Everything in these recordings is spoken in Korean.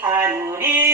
하늘이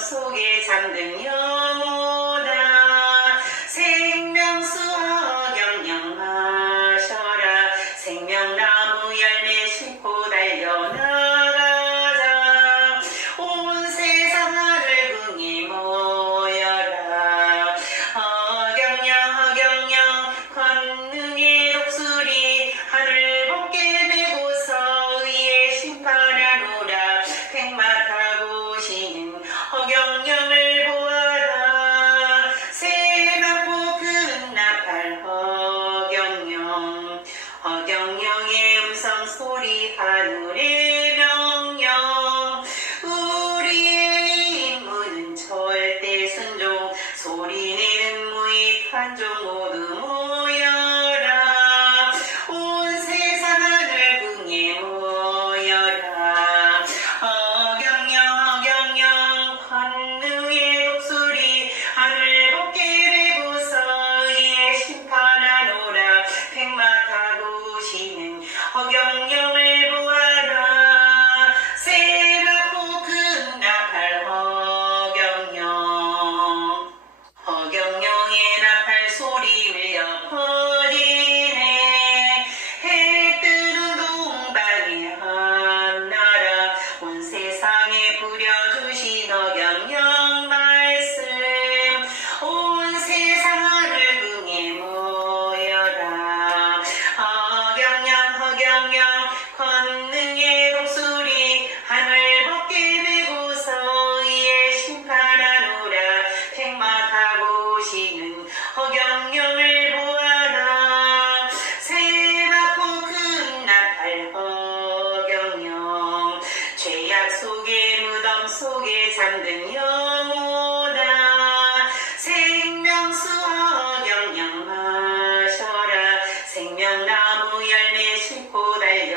속에 잠든 여 어경영의 음성 소리 하늘의 명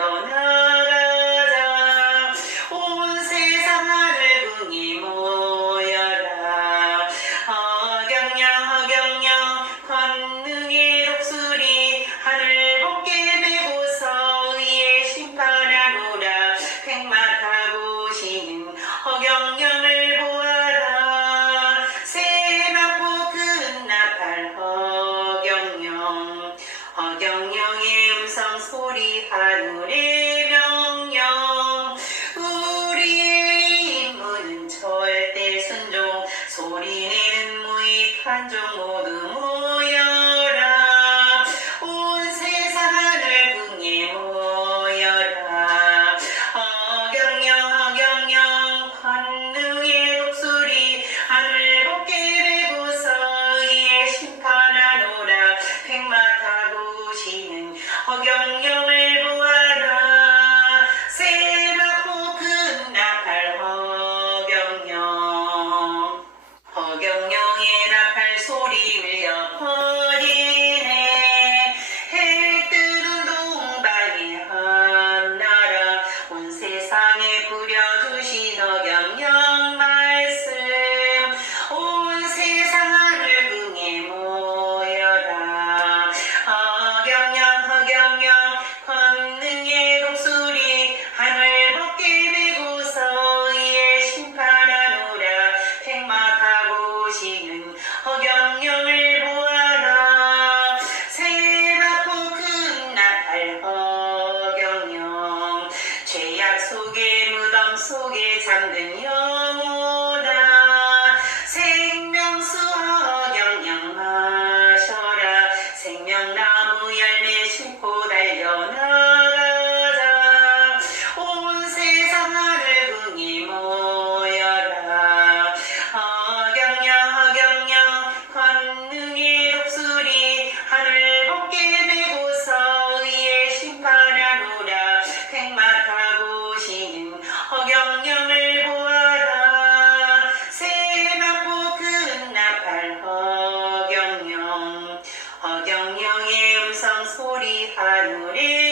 나가자. 온 세상 하늘궁이 모여라. 허경영 허경영 권능의 독수리 하늘 벗게 메고서 위에 심판하노라. 백마타 보시는 허경영. 지혜는 무익한 종 모두 모여라. 온 세상 하늘 궁에 모여라. 어경영 어경영 환능의 목소리 하늘 벗게 되고서 이에 심판하노라. 백마 타고 시는 어경 Amore